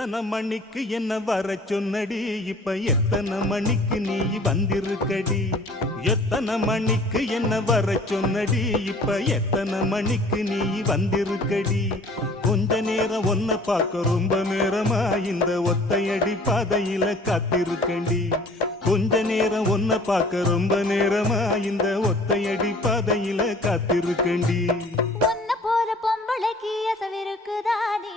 எத்தனை மணிக்கு என்ன வர சொன்னடி இப்ப எத்தனை மணிக்கு நீ வந்திருக்கடி எத்தனை மணிக்கு என்ன வர சொன்னடி இப்ப எத்தனை மணிக்கு நீ வந்திருக்கடி கொஞ்ச நேரம் ஒன்ன பார்க்க ரொம்ப நேரமா இந்த ஒத்தையடி பாதையில காத்திருக்கண்டி கொஞ்ச நேரம் ஒன்ன பார்க்க ரொம்ப நேரமா இந்த ஒத்தையடி பாதையில காத்திருக்கண்டி ஒன்ன போற பொம்பளைக்கு அசவிருக்குதா நீ